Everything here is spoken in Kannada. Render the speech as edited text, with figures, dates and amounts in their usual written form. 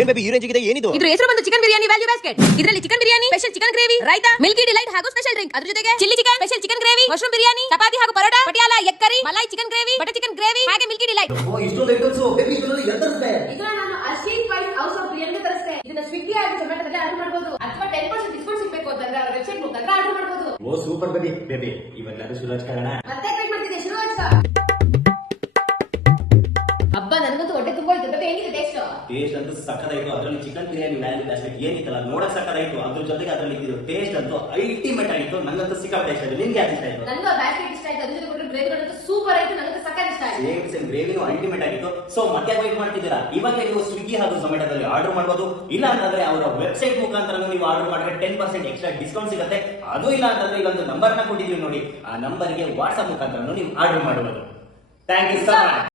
ಏನ್ ಬೇಬಿ ಈ ರೇಂಜ್ ಇದೆ ಏನಿದು? ಇದ್ರ ಹೆಸರು ಬಂದು ಚಿಕನ್ ಬಿರಿಯಾನಿ ವ್ಯಾಲ್ಯೂ ಬ್ಯಾಸ್ಕೆಟ್. ಇದರಲ್ಲಿ chicken biryani, special chicken gravy, raita, milky delight ಹಾಗೂ ಸ್ಪೆಷಲ್ ಡ್ರಿಂಕ್. ಅದರ ಜೊತೆಗೆ chilli chicken, special chicken gravy, mushroom biryani, chapati ಹಾಗೂ parotta, Patiala egg curry, malai chicken gravy, butter chicken gravy ಹಾಗೆ ಮಿಲ್ಕಿ ಡಿಲೈಟ್. ಇಷ್ಟೊಂದು ಐಟಮ್ಸ್ ಬೇಬಿ ಇದರಲ್ಲಿ ఎంత ತರಿಸ್ತೆ? ಇದನ್ನ ನಾನು Arsheen five house of biryani ತರಿಸ್ತೆ. ಇದನ್ನ ಸ್ವಿಗ್ಗಿ ಹಾಗೂ ಜೊಮ್ಯಾಟೋದಲ್ಲಿ ಆರ್ಡರ್ ಮಾಡಬಹುದು ಅಥವಾ 10% ಡಿಸ್ಕೌಂಟ್ ಸಿಗಬೇಕು ಅಂತಂದ್ರೆ ಅವರ ವೆಬ್ಸೈಟ್ ಮುಖಾಂತರ ಆರ್ಡರ್ ಮಾಡಬಹುದು. ಓ ಸೂಪರ್ ಬೇಬಿ. ಬೇಬಿ ಇವೆಲ್ಲರೂ ಶುರು ಹಚ್ಕೊಳ್ಳೋಣ. ಮತ್ತೆ ವೇಟ್ ಮಾಡ್ತಿದ್ದೆ, ಶುರು ಹಚ್ಚ. ಹಬ್ಬ ನನಗಂತೂ ಹೊಟ್ಟೆ ತುಂಬಾ ಇತ್ತು. ಮತ್ತೆ ಹೇಗಿದೆ ಟೇಸ್ಟ್? ಟೇಸ್ಟ್ ಅಂತೂ ಸಕ್ಕತ್ತಾಯ್ತು. ಅದರಲ್ಲಿ ಚಿಕನ್ ಬಿರಿಯಾನಿ ವ್ಯಾಲ್ಯೂ ಬ್ಯಾಸ್ಕೆಟ್ ಏನಿತ್ತಲ್ಲ ನೋಡಕ್ ಸಕ್ಕತ್ತಾಯ್ತು. ಅದ್ರ ಜೊತೆಗೆ ಅದರಲ್ಲಿ ಇದ್ದಿದ್ದು ಟೇಸ್ಟ್ ಅಂತೂ ಅಲ್ಟಿಮೇಟ್ ಆಗಿತ್ತು. ನಂಗಂತೂ ಸಿಕ್ಕಾಪಟ್ಟೆ ಇಷ್ಟ ಆಯ್ತು. ನಿಮ್ಗೆ ಯಾಕೆ ಇಷ್ಟ ಆಯ್ತು? ನನಗೂ ಬ್ಯಾಸ್ಕೆಟ್ ಇಷ್ಟ ಆಯ್ತು. ಅದ್ರ ಜೊತೆ ಕೊಟ್ಟರೆ ಗ್ರೇವಿಗಳಂತೂ ಸೂಪರ್ ಆಯ್ತು. ನನಗೂ ಸಕ್ಕತ್ ಇಷ್ಟ ಆಯ್ತು. ಸೇಮ್ ಗ್ರೇವಿನೂ ಅಲ್ಟಿಮೇಟ್ ಆಗಿತ್ತು. ಸೊ ಮತ್ತೆ ವೇಟ್ ಮಾಡ್ತಿದ್ದೀರಾ? ಇವಾಗ ನೀವು ಸ್ವಿಗ್ಗಿ ಹಾಗೂ ಝೊಮ್ಯಾಟೋದಲ್ಲಿ ಆರ್ಡರ್ ಮಾಡಬಹುದು. ಇಲ್ಲ ಅಂತಂದ್ರೆ ಅವರ ವೆಬ್ಸೈಟ್ ಮುಖಾಂತರ ನೀವು ಆರ್ಡರ್ ಮಾಡಿದ್ರೆ 10% ಎಕ್ಸ್ಟ್ರಾ ಡಿಸ್ಕೌಂಟ್ ಸಿಗುತ್ತೆ. ಅದು ಇಲ್ಲ ಅಂತಂದ್ರೆ ಇಲ್ಲೊಂದು ನಂಬರ್ ನ ಕೊಟ್ಟಿದ್ದೀವಿ ನೋಡಿ, ಆ ನಂಬರ್ಗೆ ವಾಟ್ಸ್ಆಪ್ ಮುಖಾಂತರ ನೀವು ಆರ್ಡರ್ ಮಾಡಬಹುದು. Thank you so much.